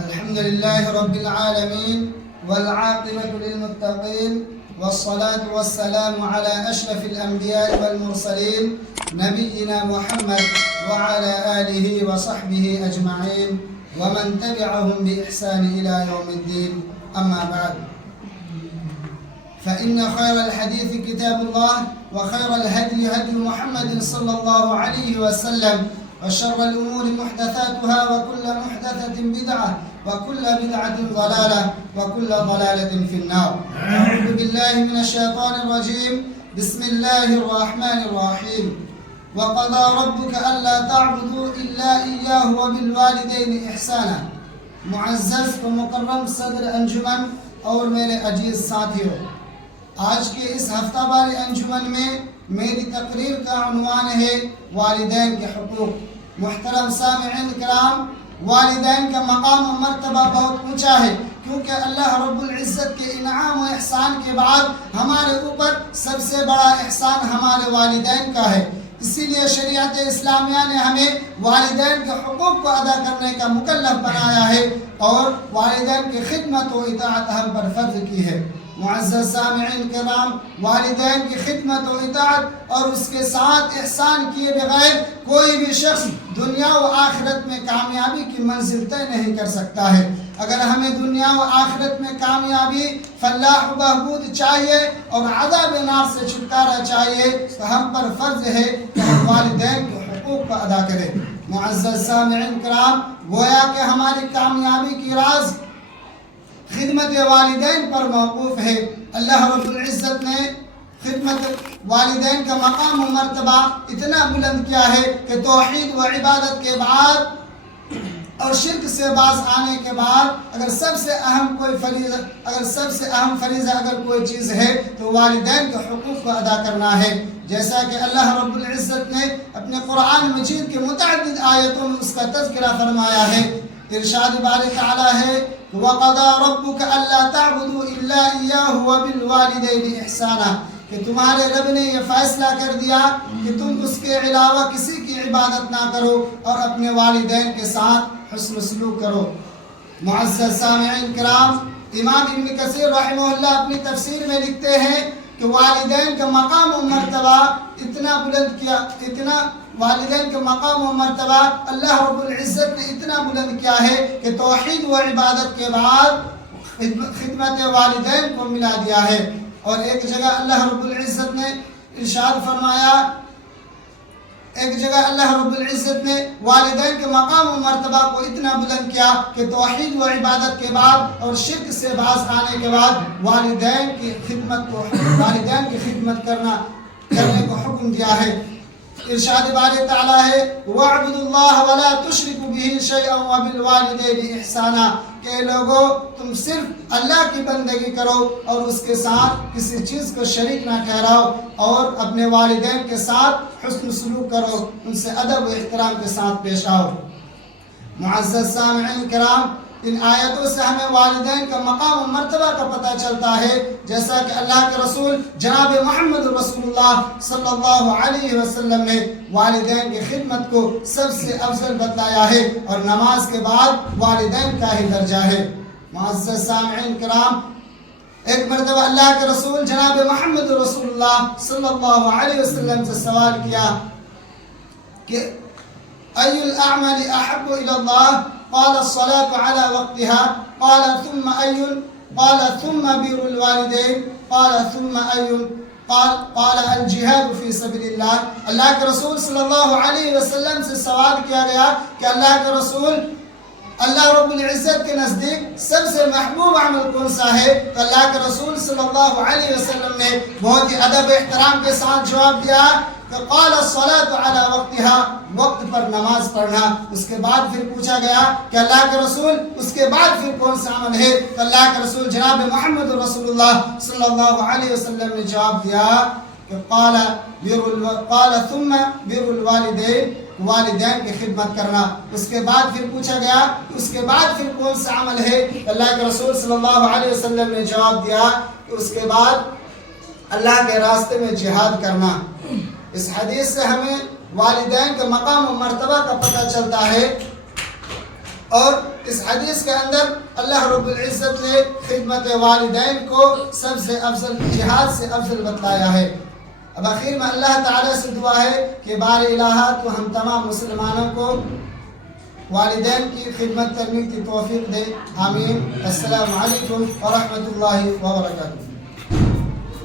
الحمد لله رب العالمين والعاقبة للمتقين والصلاة والسلام على أشرف الأنبياء والمرسلين نبينا محمد وعلى آله وصحبه أجمعين ومن تبعهم بإحسان إلى يوم الدين. أما بعد، فإن خير الحديث كتاب الله وخير الهدي هدي محمد صلى الله عليه وسلم وشر الأمور محدثاتها وكل محدثة بدعة وكل بدعة ضلالة وكل ضلالة في النار. أعوذ بالله من الشيطان الرجيم. بسم الله الرحمن الرحيم. وقضى ربك ألا تعبدوا إلا إياه وبالوالدين إحسانا. معزز و مکرم صدر انجمن اور میرے عزیز ساتھیوں، آج کے اس ہفتہ وار انجمن میں میری تقریر کا عنوان ہے والدین کے حقوق. محترم سامعین کرام، والدین کا مقام و مرتبہ بہت اونچا ہے، کیونکہ اللہ رب العزت کے انعام و احسان کے بعد ہمارے اوپر سب سے بڑا احسان ہمارے والدین کا ہے. اسی لیے شریعت اسلامیہ نے ہمیں والدین کے حقوق کو ادا کرنے کا مکلف بنایا ہے اور والدین کی خدمت و اطاعت ہم پر فرض کی ہے. معزز سامعین کرام، والدین کی خدمت و اطاعت اور اس کے ساتھ احسان کیے بغیر کوئی بھی شخص دنیا و آخرت میں کامیابی کی منزل طے نہیں کر سکتا ہے. اگر ہمیں دنیا و آخرت میں کامیابی، فلاح و بہبود چاہیے اور عذاب نار سے چھٹکارا چاہیے تو ہم پر فرض ہے کہ ہم والدین کے حقوق کو ادا کریں. معزز سامعین کرام، گویا کہ ہماری کامیابی کی راز خدمت والدین پر موقوف ہے. اللہ رب العزت نے خدمت والدین کا مقام و مرتبہ اتنا بلند کیا ہے کہ توحید و عبادت کے بعد اور شرک سے باز آنے کے بعد اگر سب سے اہم فریضہ اگر کوئی چیز ہے تو والدین کے حقوق کو ادا کرنا ہے. جیسا کہ اللہ رب العزت نے اپنے قرآن مجید کے متعدد آیتوں میں اس کا تذکرہ فرمایا ہے. ارشاد باری تعالی ہے وَقَضَى رَبُّكَ أَلَّا تَعْبُدُوا إِلَّا إِيَّاهُ وَبِالْوَالِدَيْنِ إِحْسَانًا، کہ تمہارے رب نے یہ فیصلہ کر دیا کہ تم اس کے علاوہ کسی کی عبادت نہ کرو اور اپنے والدین کے ساتھ حسن سلوک کرو. معزز سامعین کرام، امام ابن کثیر رحمہ اللہ اپنی تفسیر میں لکھتے ہیں کہ والدین کا مقام و مرتبہ اتنا بلند کیا، والدین کا مقام و مرتبہ اللہ رب العزت نے اتنا بلند کیا ہے کہ توحید و عبادت کے بعد خدمت والدین کو ملا دیا ہے. اور ایک جگہ اللہ رب العزت نے ارشاد فرمایا، ایک جگہ اللہ رب العزت نے والدین کے مقام و مرتبہ کو اتنا بلند کیا کہ توحید و عبادت کے بعد اور شرک سے باز آنے کے بعد والدین کی خدمت کرنے کو حکم دیا ہے. ارشاد باری تعالی ہے وَاعْبُدُوا اللَّهَ وَلَا تُشْرِكُوا بِهِ شَيْئًا وَبِالْوَالِدَيْنِ إِحْسَانًا، کہ لوگو تم صرف اللہ کی بندگی کرو اور اس کے ساتھ کسی چیز کو شریک نہ ٹھہراؤ اور اپنے والدین کے ساتھ حسن سلوک کرو، ان سے ادب و احترام کے ساتھ پیش آؤ. معزز سامعین کرام، ان آیتوں سے ہمیں والدین کا مقام و مرتبہ کا پتہ چلتا ہے. جیسا کہ اللہ کے رسول جناب محمد رسول اللہ صلی اللہ علیہ وسلم نے والدین کی خدمت کو سب سے افضل بتلایا ہے اور نماز کے بعد والدین کا ہی درجہ ہے. معزز سامعین کرام، ایک مرتبہ اللہ کے رسول جناب محمد رسول اللہ صلی اللہ علیہ وسلم سے سوال کیا کہ أي الأعمال أحب إلى الله؟ قال الصلاة على وقتها. قال ثم أي؟ قال ثم بر الوالدين. قال ثم أي؟ قال الجهاد في سبيل الله. اللہ کے رسول صلی اللہ علیہ وسلم سے سوال کیا گیا کہ اللہ کے رسول، اللہ رب العزت کے نزدیک سب سے محبوب عمل کون سا ہے؟ تو اللہ کے رسول صلی اللہ علیہ وسلم نے بہت ہی ادب احترام کے ساتھ جواب دیا کہ قال الصلاة على وقتها، وقت پر نماز پڑھنا. اس کے بعد پھر پوچھا گیا کہ اللہ کے رسول اس کے بعد پھر کون سا عمل ہے؟ تو اللہ کے رسول جناب محمد رسول اللہ صلی اللہ علیہ وسلم نے جواب دیا کہ قال ثم بر الوالدین، والدین کی خدمت کرنا. اس کے بعد پھر پوچھا گیا اس کے بعد پھر کون سا عمل ہے؟ اللہ کے رسول صلی اللہ علیہ وسلم نے جواب دیا کہ اس کے بعد اللہ کے راستے میں جہاد کرنا. اس حدیث سے ہمیں والدین کے مقام و مرتبہ کا پتہ چلتا ہے اور اس حدیث کے اندر اللہ رب العزت نے خدمت والدین کو سب سے افضل جہاد سے افضل بتلایا ہے۔ اب آخر میں اللہ تعالیٰ سے دعا ہے کہ بار الہ تو ہم تمام مسلمانوں کو والدین کی خدمت کرنے کی توفیق دے، آمین۔ السلام علیکم ورحمۃ اللہ وبرکاتہ۔